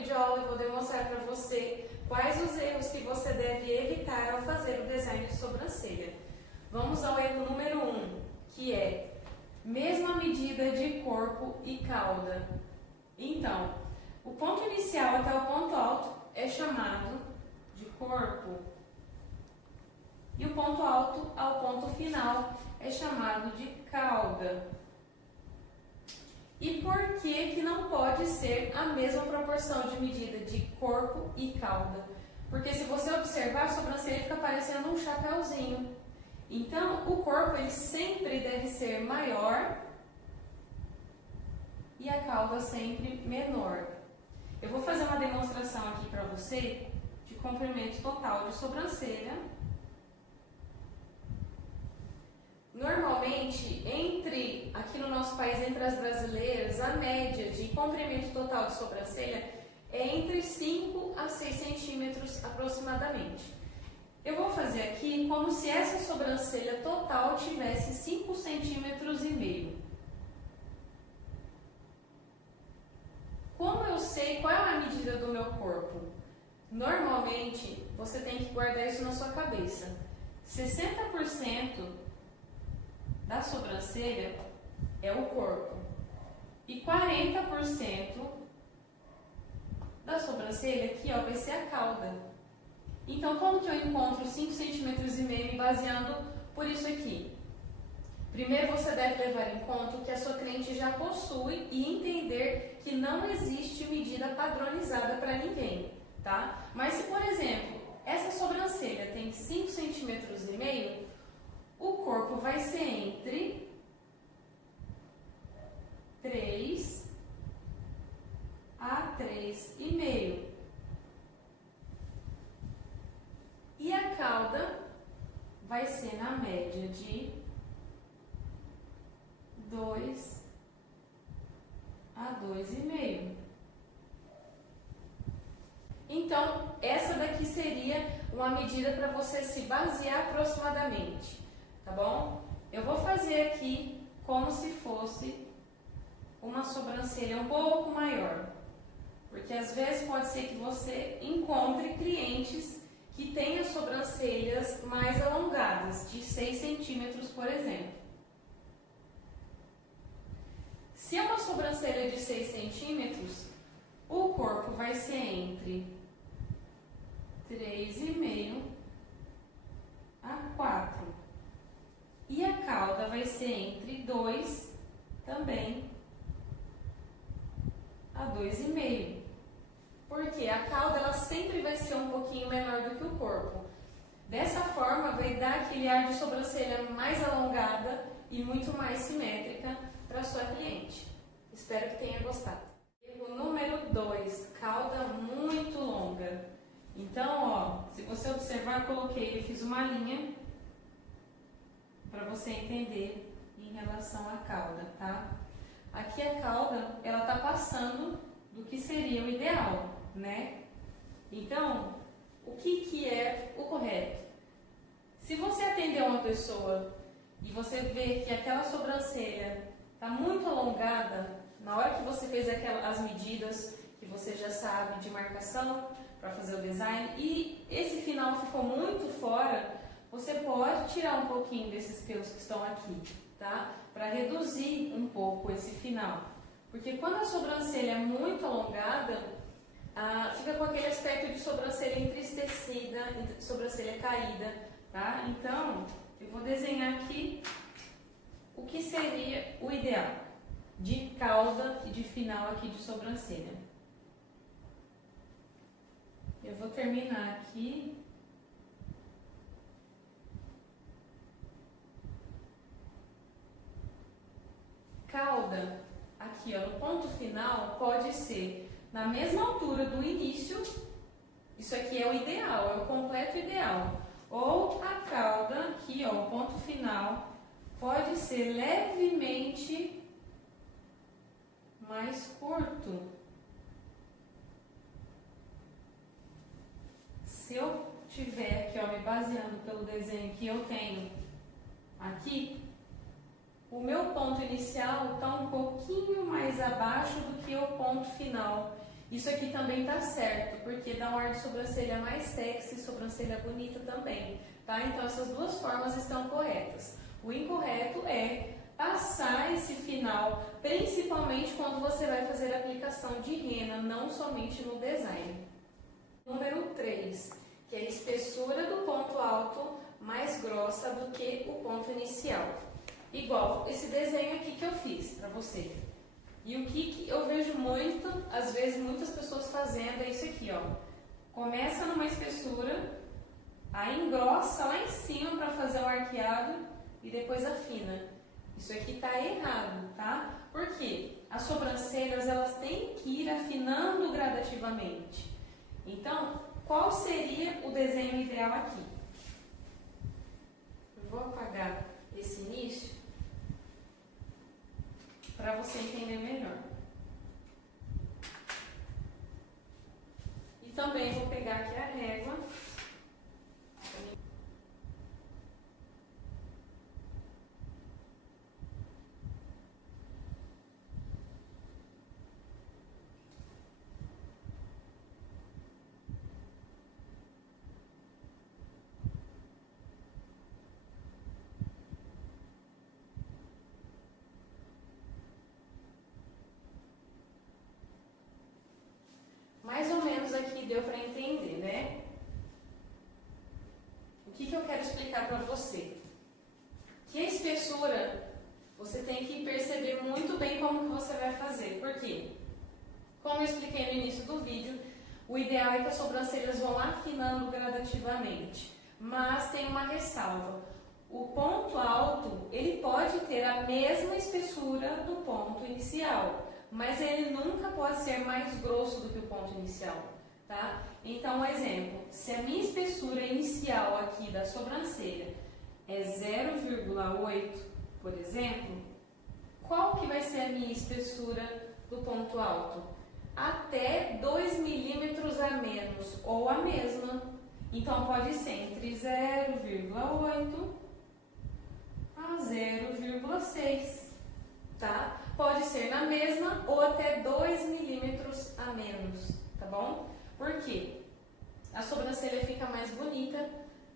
videoaula eu vou demonstrar para você quais os erros que você deve evitar ao fazer o design de sobrancelha. Vamos ao erro número 1, que é mesma medida de corpo e cauda. Então, o ponto inicial até o ponto alto é chamado de corpo e o ponto alto ao ponto final é chamado de cauda. E por que não pode ser a mesma proporção de medida de corpo e cauda? Porque se você observar, a sobrancelha fica parecendo um chapéuzinho. Então, o corpo ele sempre deve ser maior e a cauda sempre menor. Eu vou fazer uma demonstração aqui para você de comprimento total de sobrancelha. Normalmente, aqui no nosso país, entre as brasileiras, a média de comprimento total de sobrancelha é entre 5 a 6 centímetros aproximadamente. Eu vou fazer aqui como se essa sobrancelha total tivesse 5 centímetros e meio. Como eu sei qual é a medida do meu corpo? Normalmente, você tem que guardar isso na sua cabeça. 60% da sobrancelha é o corpo e 40% da sobrancelha aqui ó, vai ser a cauda. Então, como que eu encontro 5 centímetros e meio me baseando por isso aqui? Primeiro, você deve levar em conta o que a sua cliente já possui e entender que não existe medida padronizada para ninguém, tá? Mas se, por exemplo, essa sobrancelha tem 5 centímetros e meio, o corpo vai ser entre 3 a 3,5. E a cauda vai ser na média de 2 a 2,5. Então, essa daqui seria uma medida para você se basear aproximadamente. Tá bom? Eu vou fazer aqui como se fosse uma sobrancelha um pouco maior. Porque às vezes pode ser que você encontre clientes que tenham sobrancelhas mais alongadas, de 6 centímetros, por exemplo. Se é uma sobrancelha de 6 centímetros, o corpo vai ser entre 3,5 a 4. E a cauda vai ser entre 2 também a 2,5. Porque a cauda ela sempre vai ser um pouquinho menor do que o corpo. Dessa forma, vai dar aquele ar de sobrancelha mais alongada e muito mais simétrica para a sua cliente. Espero que tenha gostado. Erro número 2, cauda muito longa. Então, ó, se você observar, eu fiz uma linha para você entender em relação à cauda, tá? Aqui a cauda, ela tá passando do que seria o ideal, né? Então, o que é o correto? Se você atender uma pessoa e você vê que aquela sobrancelha tá muito alongada, na hora que você fez as medidas que você já sabe de marcação para fazer o design e esse final ficou muito fora, você pode tirar um pouquinho desses pelos que estão aqui, tá? Para reduzir um pouco esse final. Porque quando a sobrancelha é muito alongada, fica com aquele aspecto de sobrancelha entristecida, sobrancelha caída, tá? Então, eu vou desenhar aqui o que seria o ideal de cauda e de final aqui de sobrancelha. Eu vou terminar aqui. Cauda, aqui ó, no ponto final, pode ser na mesma altura do início, isso aqui é o ideal, é o completo ideal. Ou a cauda, aqui ó, o ponto final, pode ser levemente mais curto. Se eu tiver aqui ó, me baseando pelo desenho que eu tenho aqui, o meu ponto inicial está um pouquinho mais abaixo do que o ponto final. Isso aqui também tá certo, porque dá um ar de sobrancelha mais sexy, sobrancelha bonita também, tá? Então essas duas formas estão corretas. O incorreto é passar esse final, principalmente quando você vai fazer a aplicação de rena, não somente no design. Número 3, que é a espessura do ponto alto mais grossa do que o ponto inicial. Igual esse desenho aqui que eu fiz para você. E o que eu vejo muito, às vezes muitas pessoas fazendo é isso aqui, ó. Começa numa espessura, aí engrossa lá em cima para fazer o arqueado e depois afina. Isso aqui tá errado, tá? Por quê? As sobrancelhas, elas têm que ir afinando gradativamente. Então, qual seria o desenho ideal aqui? Eu vou apagar esse início para você entender melhor. E também vou pegar aqui a régua. Mais ou menos aqui deu para entender, né? O que eu quero explicar para você? Que a espessura, você tem que perceber muito bem como que você vai fazer. Por quê? Como eu expliquei no início do vídeo, o ideal é que as sobrancelhas vão afinando gradativamente. Mas tem uma ressalva. O ponto alto, ele pode ter a mesma espessura do ponto inicial, mas ele nunca pode ser mais grosso do que o ponto inicial, tá? Então, um exemplo, se a minha espessura inicial aqui da sobrancelha é 0,8, por exemplo, qual que vai ser a minha espessura do ponto alto? Até 2 milímetros a menos, ou a mesma. Então, pode ser entre 0,8 a 0,6, tá? Pode ser na mesma ou até 2 milímetros a menos, tá bom? Por quê? A sobrancelha fica mais bonita,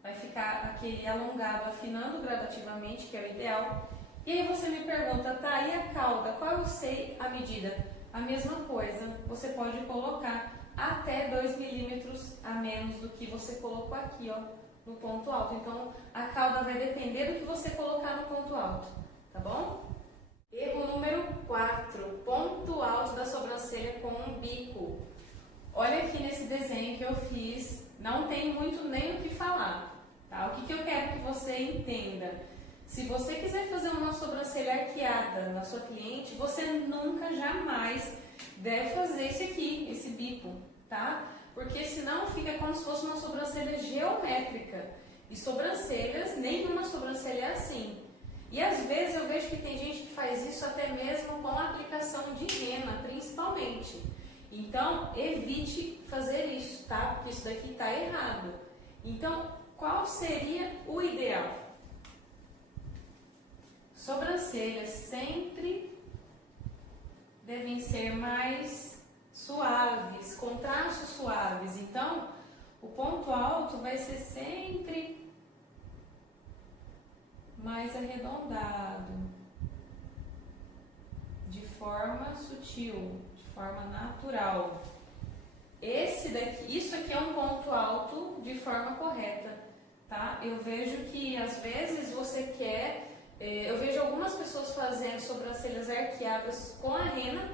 vai ficar aquele alongado afinando gradativamente, que é o ideal. E aí você me pergunta, tá, e a cauda? Qual eu sei a medida? A mesma coisa, você pode colocar até 2 milímetros a menos do que você colocou aqui, ó, no ponto alto. Então, a cauda vai depender do que você colocar no ponto alto, tá bom? Erro número 4, ponto alto da sobrancelha com um bico. Olha aqui nesse desenho que eu fiz, não tem muito nem o que falar, tá? O que eu quero que você entenda? Se você quiser fazer uma sobrancelha arqueada na sua cliente, você nunca, jamais deve fazer esse aqui, esse bico, tá? Porque senão fica como se fosse uma sobrancelha geométrica. E sobrancelhas, nenhuma sobrancelha é assim. E às vezes eu vejo que tem gente que faz isso até mesmo com a aplicação de rena, principalmente. Então, evite fazer isso, tá? Porque isso daqui está errado. Então, qual seria o ideal? Sobrancelhas sempre devem ser mais suaves, com traços suaves. Então, o ponto alto vai ser sempre mais arredondado, de forma sutil, de forma natural. Isso aqui é um ponto alto de forma correta, tá? Eu vejo que às vezes você quer, eu vejo algumas pessoas fazendo sobrancelhas arqueadas com a rena,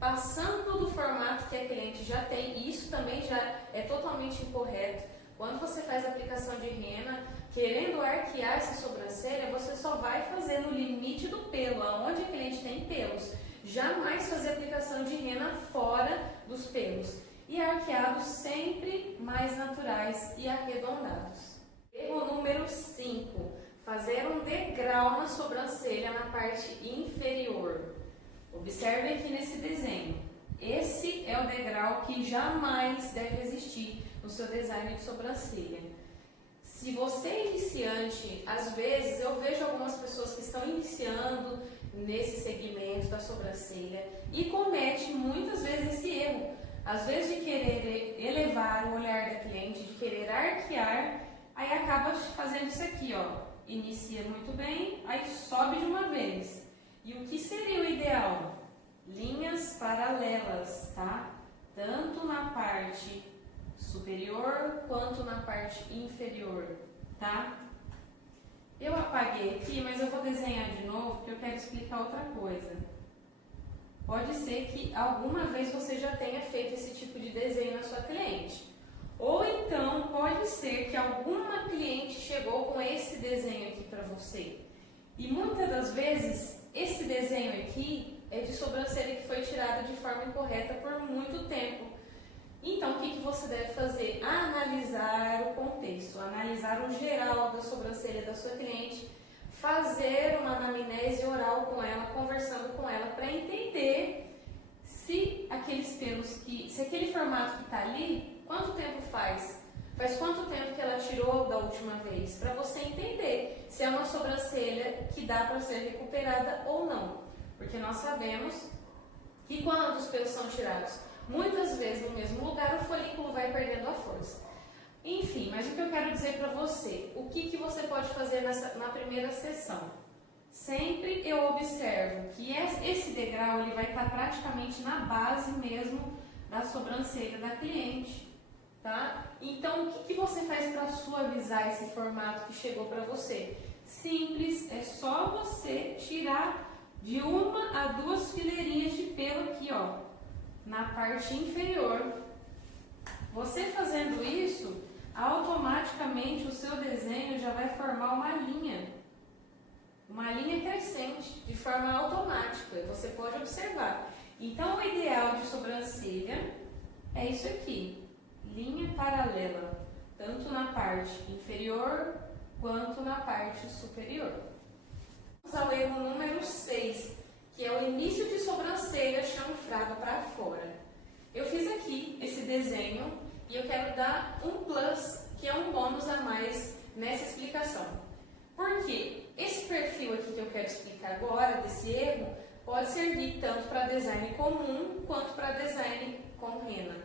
passando do formato que a cliente já tem, e isso também já é totalmente incorreto. Quando você faz a aplicação de rena, querendo arquear essa sobrancelha, você só vai fazer no limite do pelo, aonde a cliente tem pelos. Jamais fazer aplicação de rena fora dos pelos. E arqueados sempre mais naturais e arredondados. Erro número 5. Fazer um degrau na sobrancelha na parte inferior. Observe aqui nesse desenho. Esse é o degrau que jamais deve existir no seu design de sobrancelha. Se você é iniciante, às vezes eu vejo algumas pessoas que estão iniciando nesse segmento da sobrancelha e comete muitas vezes esse erro. Às vezes de querer elevar o olhar da cliente, de querer arquear, aí acaba fazendo isso aqui, ó. Inicia muito bem, aí sobe de uma vez. E o que seria o ideal? Linhas paralelas, tá? Tanto na parte superior quanto na parte inferior, tá? Eu apaguei aqui, mas eu vou desenhar de novo porque eu quero explicar outra coisa. Pode ser que alguma vez você já tenha feito esse tipo de desenho na sua cliente. Ou então pode ser que alguma cliente chegou com esse desenho aqui para você. E muitas das vezes esse desenho aqui é de sobrancelha que foi tirada de forma incorreta por muito tempo. Então o que você deve fazer? Analisar o contexto, analisar o geral da sobrancelha da sua cliente, fazer uma anamnese oral com ela, conversando com ela para entender se aqueles pelos se aquele formato que está ali, quanto tempo faz? Faz quanto tempo que ela tirou da última vez? Para você entender se é uma sobrancelha que dá para ser recuperada ou não. Porque nós sabemos que quando os pelos são tirados, muitas vezes no mesmo lugar, o folículo vai perdendo a força. Enfim, mas o que eu quero dizer para você, o que você pode fazer na primeira sessão? Sempre eu observo que esse degrau ele vai estar praticamente na base mesmo da sobrancelha da cliente, tá? Então, o que você faz para suavizar esse formato que chegou para você? Simples, é só você tirar de 1 a 2 fileirinhas de pelo aqui, ó, na parte inferior. Você fazendo isso, automaticamente o seu desenho já vai formar uma linha crescente, de forma automática, você pode observar. Então, o ideal de sobrancelha é isso aqui, linha paralela, tanto na parte inferior quanto na parte superior. Vamos ao erro número 6, que é o início de sobrancelha chanfrada para fora. Eu fiz aqui esse desenho e eu quero dar um plus, que é um bônus a mais nessa explicação. Por quê? Esse perfil aqui que eu quero explicar agora, desse erro, pode servir tanto para design comum quanto para design com rena.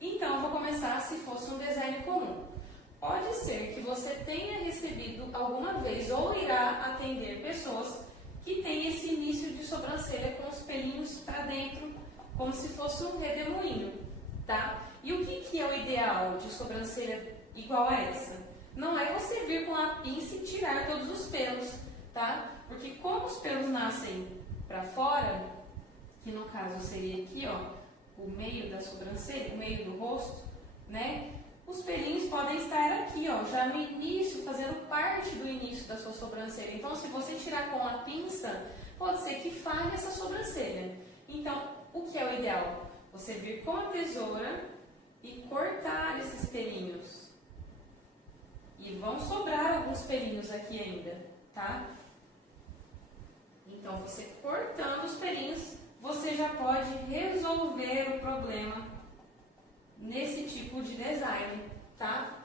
Então, eu vou começar se fosse um design comum. Pode ser que você tenha recebido alguma vez ou irá atender pessoas que têm esse início de sobrancelha com os pelinhos para dentro, como se fosse um redemoinho, tá? E o que é o ideal de sobrancelha igual a essa? Não é você vir com a pinça e tirar todos os pelos, tá? Porque como os pelos nascem para fora, que no caso seria aqui, ó, o meio da sobrancelha, o meio do rosto, né? Os pelinhos podem estar aqui, ó, já no início, fazendo parte do início da sua sobrancelha. Então, se você tirar com a pinça, pode ser que falhe essa sobrancelha. Então, o que é o ideal? Você vir com a tesoura e cortar esses pelinhos. E vão sobrar alguns pelinhos aqui ainda, tá? Então, você cortando os pelinhos, você já pode resolver o problema nesse tipo de design, tá?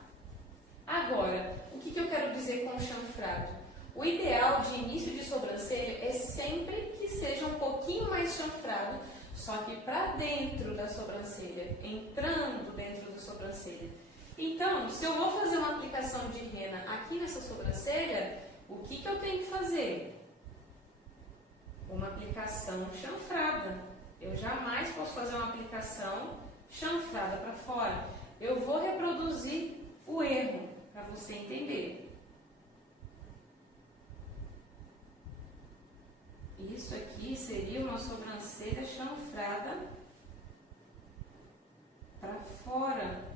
Agora, o que eu quero dizer com chanfrado? O ideal de início de sobrancelha é sempre que seja um pouquinho mais chanfrado, só que para dentro da sobrancelha, entrando dentro da sobrancelha. Então, se eu vou fazer uma aplicação de rena aqui nessa sobrancelha, o que eu tenho que fazer? Uma aplicação chanfrada. Eu jamais posso fazer uma aplicação chanfrada para fora. Eu vou reproduzir o erro para você entender. Isso aqui seria uma sobrancelha chanfrada para fora.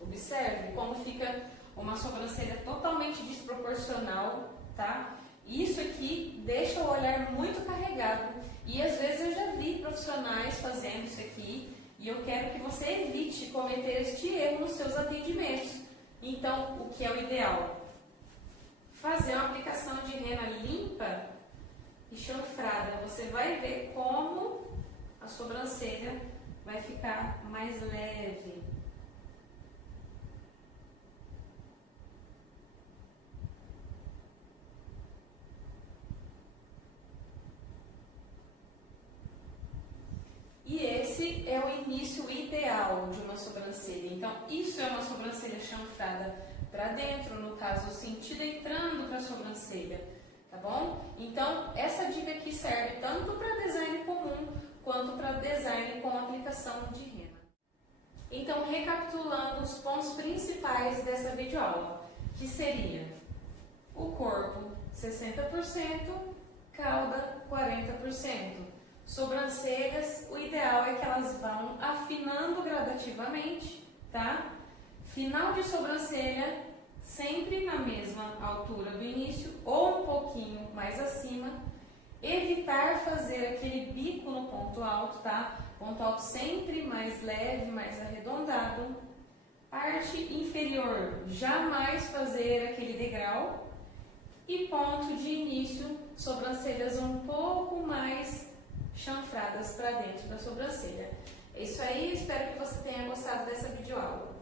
Observe como fica uma sobrancelha totalmente desproporcional, tá? Isso aqui deixa o olhar muito carregado. E às vezes eu já vi profissionais fazendo isso aqui. E eu quero que você evite cometer este erro nos seus atendimentos. Então, o que é o ideal? Fazer uma aplicação de rena limpa e chanfrada. Você vai ver como a sobrancelha vai ficar mais leve. E esse esse é o início ideal de uma sobrancelha. Então, isso é uma sobrancelha chanfrada para dentro, no caso, o sentido entrando para a sobrancelha, tá bom? Então, essa dica aqui serve tanto para design comum quanto para design com aplicação de rena. Então, recapitulando os pontos principais dessa videoaula, que seria o corpo 60%, cauda 40%. Sobrancelhas, o ideal é que elas vão afinando gradativamente, tá? Final de sobrancelha, sempre na mesma altura do início ou um pouquinho mais acima. Evitar fazer aquele bico no ponto alto, tá? Ponto alto sempre mais leve, mais arredondado. Parte inferior, jamais fazer aquele degrau. E ponto de início, sobrancelhas um pouco mais chanfradas para dentro da sobrancelha. É isso aí, espero que você tenha gostado dessa videoaula.